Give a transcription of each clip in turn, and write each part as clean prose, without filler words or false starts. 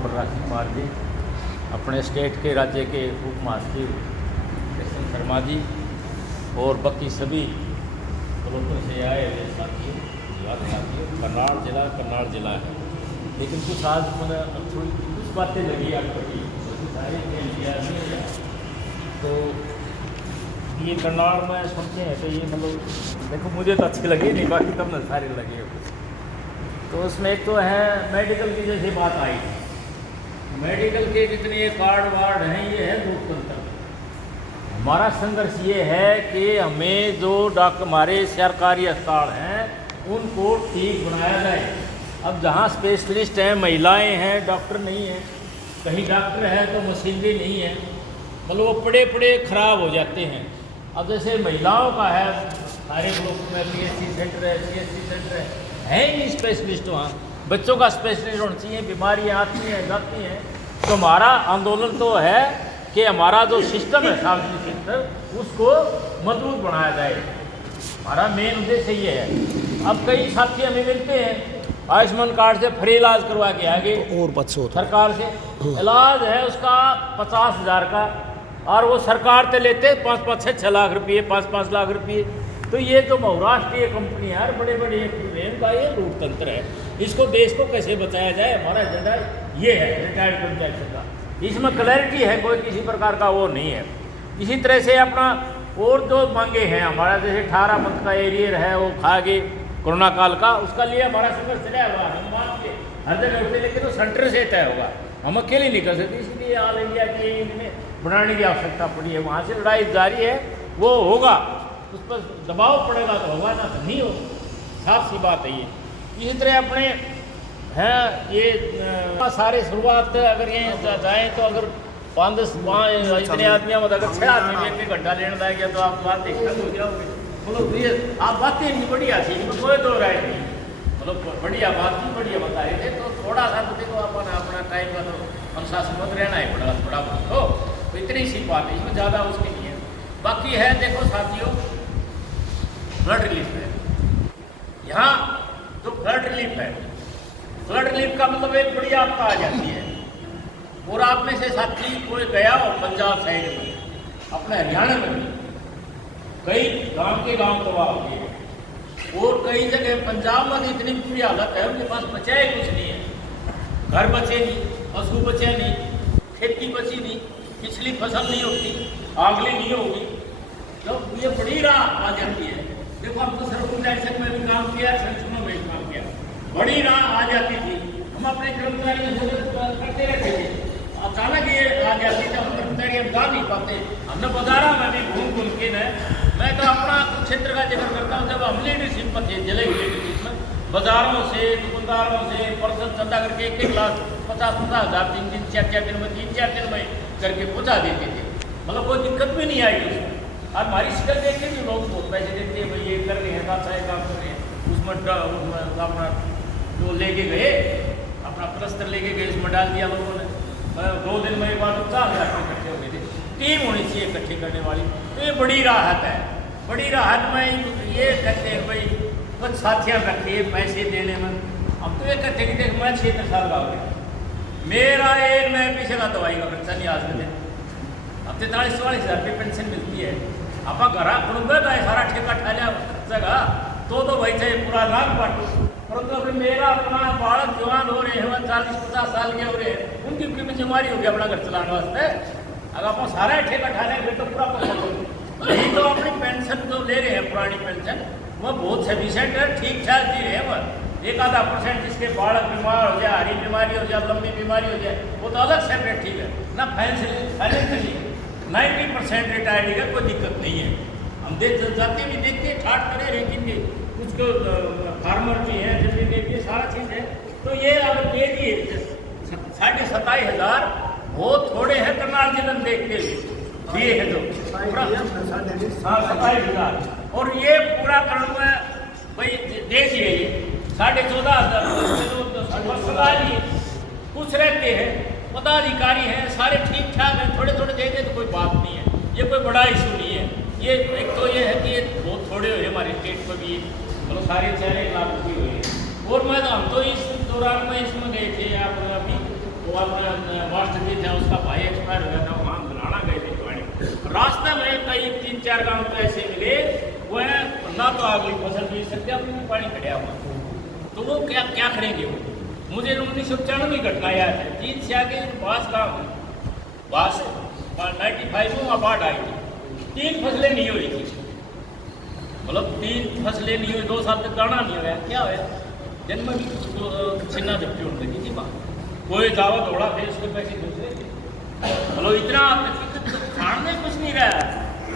Doctor Rashid Kumar ji, अपने state के राज्य के उप महासचिव कृष्ण शर्मा जी और बाकी सभी ब्लॉकों से आए हुए साथियों, करनाल जिला है। लेकिन कुछ आज मैंने थोड़ी कुछ बातें लगी आपको की सारी तो ये करनाल में सुनते हैं तो ये मतलब देखो मुझे तो अच्छी लगी नहीं, बाकी तब न सारे लगे। तो उसमें एक तो है मेडिकल की जैसे बात आई, मेडिकल के जितने कार्ड वार्ड हैं ये है लोकतंत्र। हमारा संघर्ष ये है कि हमें जो हमारे सरकारी अस्पताल हैं उनको ठीक बनाया जाए। अब जहाँ स्पेशलिस्ट हैं, महिलाएं हैं, डॉक्टर नहीं हैं, कहीं डॉक्टर है तो मशीनरी नहीं है, मतलब वो पड़े पड़े ख़राब हो जाते हैं। अब जैसे महिलाओं का है सारे ग्रुप में PSC सेंटर है, CSC सेंटर है ही नहीं स्पेशलिस्ट वहाँ। बच्चों का स्पेशलिस्ट होना चाहिए, बीमारियाँ आती हैं जाती हैं। तो हमारा आंदोलन तो है कि हमारा जो सिस्टम है सार्वजनिक सेक्टर उसको मजबूत बनाया जाए। हमारा मेन उद्देश्य ये है। अब कई साथी हमें मिलते हैं आयुष्मान कार्ड से फ्री इलाज करवा के आगे और बच्चों सरकार से इलाज है उसका 50,000 का, और वो सरकार से लेते 5-6 लाख रुपये, 5-5 लाख रुपये। तो ये जो बहुराष्ट्रीय कंपनी है, बड़े बड़े का ये लोकतंत्र है, इसको देश को कैसे बचाया जाए, हमारा एजेंडा ये है रिटायर्ड पंचायत का। इसमें क्लैरिटी है, कोई किसी प्रकार का वो नहीं है। इसी तरह से अपना और जो मांगे हैं हमारा, जैसे 18 मंथ का एरियर है वो खा गए कोरोना काल का, उसका लिए हमारा संघर्ष चला हुआ है। हम मान के हर जगह उठते, लेकिन वो सेंटर से तय होगा, हम अकेले नहीं कर सकते। इसलिए ऑल इंडिया के इन्हें बनाने की आवश्यकता पड़ी है। वहाँ से लड़ाई जारी है, वो होगा, उस पर दबाव पड़ेगा तो होगा, ना तो नहीं होगा, साफ सी बात है ये। इसी तरह अपने हैं ये सारे शुरुआत अगर ये जाए तो अगर 5-10 इतने आदमियों में अगर 6 आदमी एक घंटा लेने लग गया तो आप बात देखते हो जाओगे। मतलब ये आप बातें इतनी बढ़िया थी, इनमें कोई दो राय नहीं, मतलब बढ़िया बात थी, बढ़िया बता रहे थे। तो थोड़ा सा तो देखो अपना टाइम का तो अनुशासन मत रहना है, पड़ेगा थोड़ा बहुत हो, तो इतनी सी बात है, इसमें ज़्यादा उसकी नहीं है। बाकी है देखो साथियों, फ्लड रिलीफ है यहाँ, जो फ्लड रिलीफ है, फ्लड रिलीफ का मतलब एक बड़ी आपदा आ जाती है और आप में से साथी कोई गया और पंजाब साइड में, अपने हरियाणा में भी कई गांव के गांव तबाह हो गए और कई जगह पंजाब में इतनी बुरी हालत है उनके पास बचा ही कुछ नहीं है, घर बचे नहीं, पशु बचे नहीं, खेती बची नहीं, पिछली फसल नहीं होती, आगली नहीं होगी, तो ये बड़ी राह आ जाती है। देखो हम तो सर्कुलराइजेशन में भी काम किया, संगठनों में भी काम किया, बड़ी राह आ जाती थी, हम अपने कर्मचारियों से करते रहते थे। अचानक ये आ जाती थी, हम कर्मचारी हम जा नहीं पाते। हमने बाजारा में भी घूम के न, मैं तो अपना क्षेत्र का जिक्र करता हूँ, जब हम लीडरशिप में थे, जिले की लीडरशिप में, बाजारों से दुकानदारों से पर्सन चंदा करके 1-1 लाख 50-50 हज़ार 3-3 4-4 दिन में 3-4 दिन में करके पहुँचा देते थे, मतलब कोई दिक्कत भी नहीं आई उसमें। और हमारी शिकल देख के भी लोग बहुत पैसे देते हैं, भाई ये कर रहे हैं, साथ काम कर रहे हैं, उसमें अपना जो लेके गए, अपना प्लस्तर लेके गए, उसमें डाल दिया लोगों ने। 2 दिन में एक बार 4,000 इकट्ठे हो गए थे। टीम होनी चाहिए इकट्ठी करने वाली, तो ये बड़ी राहत है। बड़ी राहत में ये कहते हैं भाई कुछ साथियाँ रखते हैं पैसे देने में, हम तो ये कहते हैं कि मैं 76 साल का हो गया, मेरा एक नए पीछे का दवाई का खर्चा नहीं आज में, अब 43-44 हज़ार रुपये पेंशन मिलती है। आप घर कुटुंब का सारा ठेका ठा लिया खर्चा तो भाई चाहे पूरा लाख बांटो, परंतु अभी मेरा अपना बालक जवान हो रहे हैं, 40-50 साल के हो रहे हैं, उनकी भी जिम्मेवारी होगी अपना घर चलाने वास्ते। अगर आप सारा ठेका ठा लें फिर तो पूरा पैसा नहीं, तो अपनी पेंशन जो ले रहे हैं पुरानी पेंशन वह बहुत सफिशेंट है, ठीक ठाक जी रहे हैं। वह 1-आधा% जिसके बालक बीमार हो जाए, हरी बीमारी हो जाए, लंबी बीमारी हो जाए, वो तो अलग सेपरेट ठीक है ना, फाइनेंशियली 90% रिटायर्ड है, कोई दिक्कत नहीं है। हम जाते भी देखते ठाट करे, लेकिन कुछ को फार्मर भी हैं, जमीन भी है, सारा चीज़ है। तो ये अगर दे दिए 27,500 बहुत थोड़े हैं करनाल जिले में देख के दिए है तो पूरा 27,000, और ये पूरा करण में भाई दे दिए ये 14,500 कुछ रहते हैं, पदाधिकारी हैं, सारे ठीक ठाक हैं, थोड़े थोड़े दे दे तो कोई बात नहीं है, ये कोई बड़ा इशू नहीं है। ये एक तो ये है कि ये बहुत थोड़े हुए हमारे स्टेट पर भी, मतलब सारे 4 लाख रुपये हुए। और मैं तो हम तो इस दौरान में इसमें गए थे आप अभी वो अपना मास्टर जी था, उसका भाई एक्सपायर हो गया था, वहाँ बुलाना गए थे पानी। रास्ते में कई 3-4 गाँव तो ऐसे मिले, वो ना तो अगली फसल बीज सकते, अपनी पानी खड़ा हुआ, तो वो क्या क्या करेंगे वो। मुझे 1994 की घटना याद है, 3 से आगे बास गाँव है, बास 95 में वहाँ बाढ़ आई थी, 3 फसलें नहीं हुई थी, मतलब 3 फसलें नहीं हुई, 2 साल तक दाना नहीं होया। क्या होया, जन्म भी छिन्ना झपटी उड़ लगी थी वहाँ, कोई दावा दौड़ा थे उसके पैसे दूसरे, मतलब इतना खान में कुछ नहीं रहा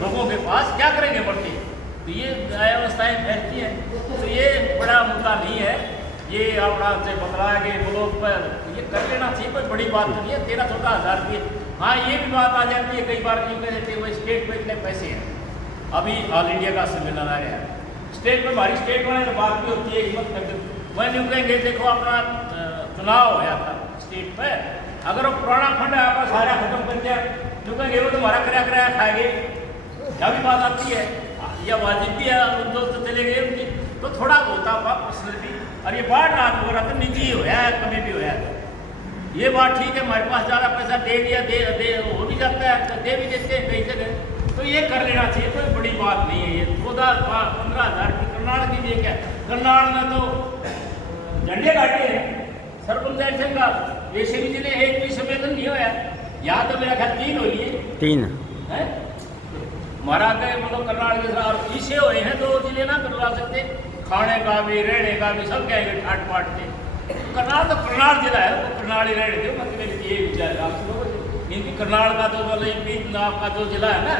लोगों के पास, क्या करेंगे बढ़ते। तो ये अव्यवस्थाएँ फैलती हैं, तो ये बड़ा मुद्दा नहीं है, ये अपना से बतलाया कि ब्लॉक पर ये कर लेना चाहिए, कोई बड़ी बात तो नहीं है। 13-14 हज़ार रुपये, हाँ ये भी बात आ जाती है कई बार, क्यों कह देते हैं वो स्टेट में इतने पैसे हैं। अभी ऑल इंडिया का सम्मेलन आ गया है, स्टेट में हमारी स्टेट में तो बात भी होती है कि मत कर, मैं यूँ कहेंगे देखो अपना चुनाव होया था स्टेट पर, अगर वो पुराना फंड है आपका सारा खत्म कर दिया, यूँ कहेंगे वो तुम्हारा कराया खाएंगे, क्या भी बात आती है, या वाजिब भी है, उन दोस्त चले गए उनकी, तो थोड़ा होता पर्सनल भी। और ये बाढ़ रात हो रहा था, निजी होया है, कभी भी होया है, ये बात ठीक है, हमारे पास ज़्यादा पैसा दे दिया, दे हो भी जाता है, दे भी देते हैं कई जगह, तो ये कर लेना चाहिए, कोई बड़ी बात नहीं है। ये 14-15 हज़ार की करनाल की लिए क्या, करनाल में तो झंडे काटे हैं सरपंच संघ का, ऐसे भी जिले एक भी सम्मेलन नहीं होया, यहाँ तो मेरा ख्याल 3 हुई है, 3 है हमारा के मतलब करनाल के साथ पीछे हुए हैं, 2 जिले ना करवा सकते, खाने का भी रहने का भी सब कहेंगे ठाट पाट थे। करनाल तो करनाल जिला है, वो करनाल ही रहने दे, मतलब ये विचार आप लोग, क्योंकि करनाल का तो मतलब आपका जो जिला है ना,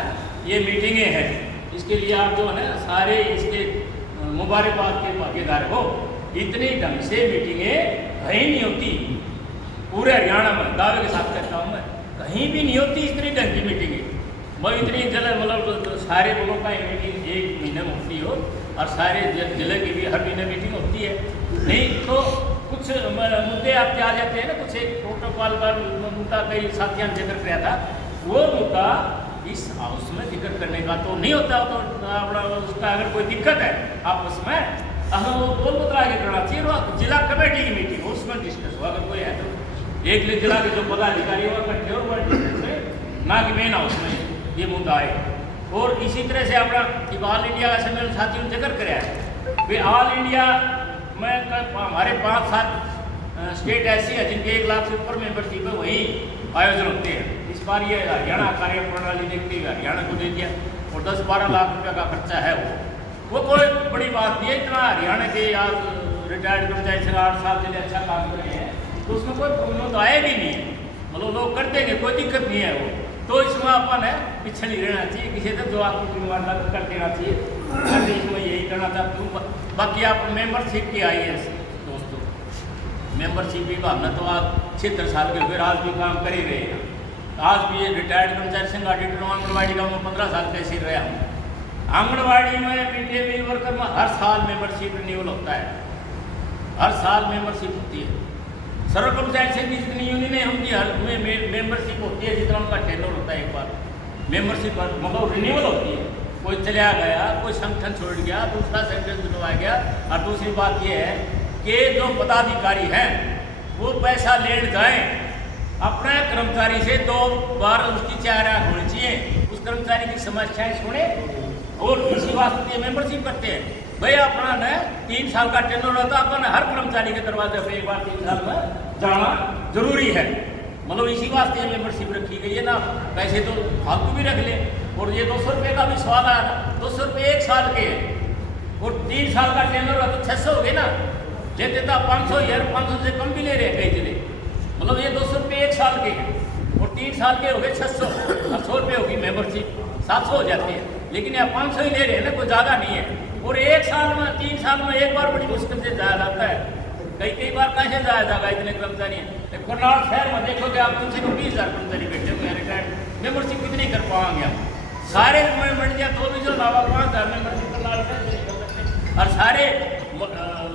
ये मीटिंगें हैं, इसके लिए आप जो है ना सारे इसके मुबारकबाद के भागीदार हो। इतनी ढंग से मीटिंगें कहीं नहीं होती पूरे हरियाणा में, दावे के साथ कहता हूँ मैं, कहीं भी नहीं होती इतनी ढंग की मीटिंगें। मैं इतनी जिले मतलब सारे लोगों का मीटिंग 1 महीने में होती हो, और सारे जिले की भी हर महीने मीटिंग होती है, नहीं तो कुछ मुद्दे आपके आ जाते हैं ना, कुछ एक प्रोटोकॉल का मुद्दा कई साथियों ने जिक्र किया था, वो मुद्दा इस हाउस में जिक्र करने का तो नहीं होता, तो अपना उसका अगर कोई दिक्कत है आपस में, हमें वो बोल बतला के करना चाहिए, वो जिला कमेटी की मीटिंग हो, उसमें डिस्कस हो, अगर कोई है तो एक जिला के जो पदाधिकारी हो इकट्ठे हो, ना कि मेन हाउस में ये मुद्दा आए। और इसी तरह से अपना ऑल इंडिया का सम्मेलन साथियों ने जिक्र कराया है, वे ऑल इंडिया में हमारे 5-7 स्टेट ऐसी है जिनके 1 लाख से ऊपर मेंबरशिप है, वही आयोजन होते हैं। इस बार ये हरियाणा कार्य प्रणाली देखते हुए हरियाणा को दे दिया, और 10-12 लाख रुपये का खर्चा है वो कोई बड़ी बात नहीं है। इतना हरियाणा के आज रिटायर्ड कर्मचारी से 8 साल के लिए अच्छा काम कर रहे हैं, तो उसमें कोई प्रॉब्लम तो आएगी नहीं है, मतलब लोग कर देंगे, कोई दिक्कत नहीं है वो, तो इसमें अपन है पीछे नहीं रहना चाहिए, किसी से जो आपको जिम्मेवार कर देना चाहिए। इसमें यही करना था। बाकी आप मेंबरशिप की आई है दोस्तों, मेंबरशिप भी भावना तो आप 76 साल के हुए, आज भी काम कर ही रहे हैं। आज भी रिटायर्ड कर्मचारी संघ ऑडिटर आंगनबाड़ी का मैं 15 साल कैसे रहा हूँ। आंगनबाड़ी में मिड डे मील वर्कर में हर साल मेंबरशिप रिन्यूअल होता है, हर साल मेंबरशिप होती है। सर्व कर्मचारी संघ की जितनी यूनियनें होंगी हर में मेंबरशिप होती है, जितना उनका टेंडर होता है, एक बार मेंबरशिप मतलब रिन्यूअल होती है। कोई चला गया, कोई संगठन छोड़ गया, दूसरा संगठन जुड़वा गया। और दूसरी बात यह है कि जो पदाधिकारी हैं वो पैसा लेने जाएं अपने कर्मचारी से 2 बार उसकी चारा होनी चाहिए, उस कर्मचारी की समस्याएं सुने, और इसी वास्ते मेंबरशिप करते हैं। भाई अपना न 3 साल का टेंडर होता है, अपन हर कर्मचारी के दरवाजे पर एक बार 3 साल में जाना जरूरी है, मतलब इसी वास्ते मेंबरशिप रखी गई है ना। पैसे तो फालतू भी रख ले, और ये 200 रुपये का भी स्वाद आया था, 200 रुपये 1 साल के हैं, और 3 साल का टेंडर हो तो 600 हो गए ना, लेते तो 500 यार 500 से कम भी ले रहे हैं कई जिले, मतलब ये 200 रुपये 1 साल के हैं, और 3 साल के हो गए 600, 100 रुपये होगी मेंबरशिप, 700 हो जाती है, लेकिन यहाँ 500 ही ले रहे हैं ना, कोई ज़्यादा नहीं है। और 1 साल में 3 साल में एक बार बड़ी मुश्किल से जाया जाता है, कई बार कैसे जाया जाएगा इतने कर्मचारी हैं। करनाल शहर में देखोगे आप, कम से कम 20,000 कर्मचारी बैठे हुए हैं रिटायर्ड, मेंबरशिप कितनी कर पाएंगे आप? सारे में बढ़ गया तो भी जो लावा 5,000 मेंबरशिप करनाल शहर, और सारे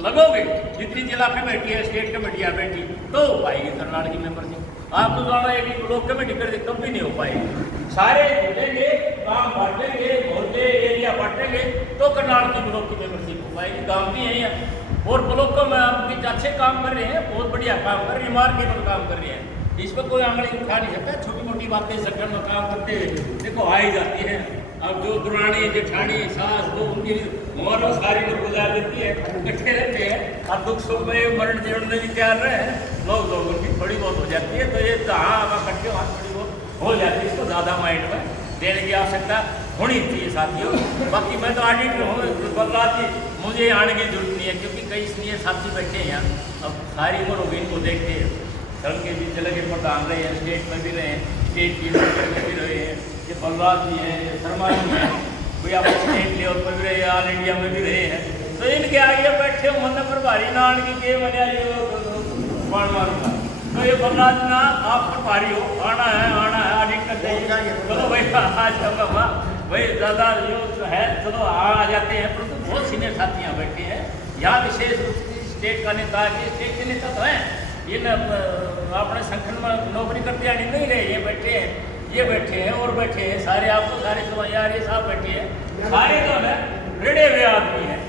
लगोगे जितनी जिला कमेटी है, स्टेट कमेटियाँ बैठी, तो हो पाएगी करनाल की मेंबरशिप। आप तो जाना एक ब्लॉक कमेटी कर दे तब भी नहीं हो पाएगी, सारे जुड़ेंगे, काम बांटेंगे, मोहल्ले एरिया बांटेंगे, तो करनाल की ब्लॉक की मेंबरशिप हो पाएगी। काम भी है यहाँ, और ब्लॉकों में आप अच्छे काम कर रहे हैं, बहुत बढ़िया काम कर रहे हैं, मार्केट में काम कर रहे हैं, इस पर कोई आंगली उठा नहीं सकता। छोटी मोटी बातें संगठन में काम करते देखो आ ही जाती हैं। अब जो दुरानी जेठानी सास वो उनकी मोहर सारी उम्र गुजार देती है, इकट्ठे रहते हैं। अब दुख सुख में मरण जीवन में भी तैयार रहे लोग उनकी थोड़ी बहुत हो जाती है। तो ये हाँ इकट्ठे वहाँ थोड़ी बहुत हो जाती है। इसको ज़्यादा माइंड में देने की आवश्यकता होनी चाहिए साथियों। बाकी मैं तो ऑडिटर हूँ बलराज जी, मुझे आने की जरूरत नहीं है क्योंकि कई इसलिए साथी बैठे हैं यहाँ। अब सारी उम्र हो गई इनको देखते हैं। सड़क के बीच चले के प्रधान रहे हैं, स्टेट में भी रहे हैं, स्टेट की में भी रहे हैं। ये बलराज जी हैं, ये शर्मा जी हैं, कोई आप स्टेट लेवल पर भी रहे हैं, ऑल इंडिया में भी रहे हैं। तो इनके आगे बैठे हो मन पर भारी नान की के बने बाण मारूंगा। तो ये बलराज ना आप पर भारी हो, आना है ऑडिट करते हैं। चलो भाई आज भाई ज़्यादा जो है चलो आ जाते हैं। परंतु बहुत सीनियर साथी यहाँ बैठे हैं। यहाँ विशेष रूप से स्टेट का नेता है, स्टेट के नेता तो हैं, ये अपने संगठन में नौकरी करते हैं नहीं रहे, ये बैठे हैं और बैठे हैं सारे। आपको सारे समझ आ रही है, साहब बैठे हैं सारे जो है रेड़े हुए आदमी हैं।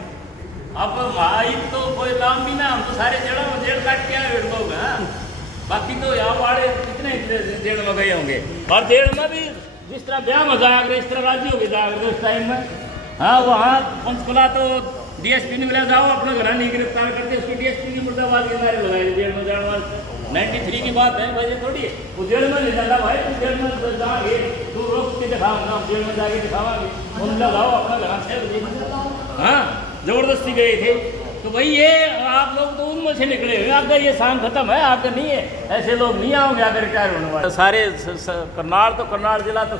अब भाई तो कोई नाम भी ना, हम तो सारे जेल काट के आए लोग हैं। बाकी तो यहाँ वाले कितने जेल में गए होंगे, और जेल में भी जिस तरह ब्याह में जाया इस तरह राजी हो गए जाया उस टाइम में। हाँ वहाँ पंचकुला तो DSP ने मिला जाओ अपना घर नहीं गिरफ्तार करते, उसकी DSP की मुर्दाबाद के नारे लगाए जेल में जाने वाले। 93 की बात है भाई, थोड़ी है वो जेल में नहीं जाता भाई। तू जेल में जाके तू रोक के दिखाऊंगा, जेल में जाके दिखावांगे उन लगाओ अपना घर से। हाँ जबरदस्ती गए थे। तो भाई ये आप लोग तो उनमें से निकले हुए, आपका ये शाम खत्म है, आपका नहीं है। ऐसे लोग नहीं आओगे आगे रिटायर होने वाले सारे। करनाल जिला तो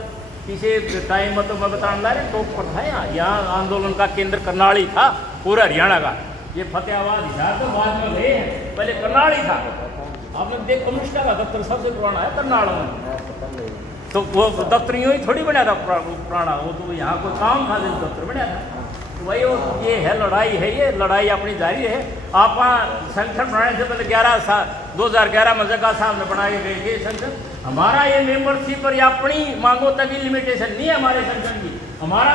किसी टाइम में तो मैं बताने ला रहे टॉप पर था। यहाँ आंदोलन का केंद्र करनाल ही था पूरा हरियाणा का। ये फतेहाबाद हिसार तो बाद में गए हैं, पहले करनाल ही था। आप लोग देख कम्युनिस्ट का दफ्तर सबसे पुराना है करनाल में। तो वो दफ्तर यूँ ही थोड़ी बना था पुराना, वो तो यहाँ कोई काम था जिस दफ्तर बना था। तो वही ये है लड़ाई है, ये लड़ाई अपनी जारी है। आप संगठन बनाने से पहले 2011 में जगह साहब ने बनाए गए थे संगठन। हमारा ये मेंबरशिप पर अपनी मांगों तक ही लिमिटेशन नहीं है हमारे संगठन की। हमारा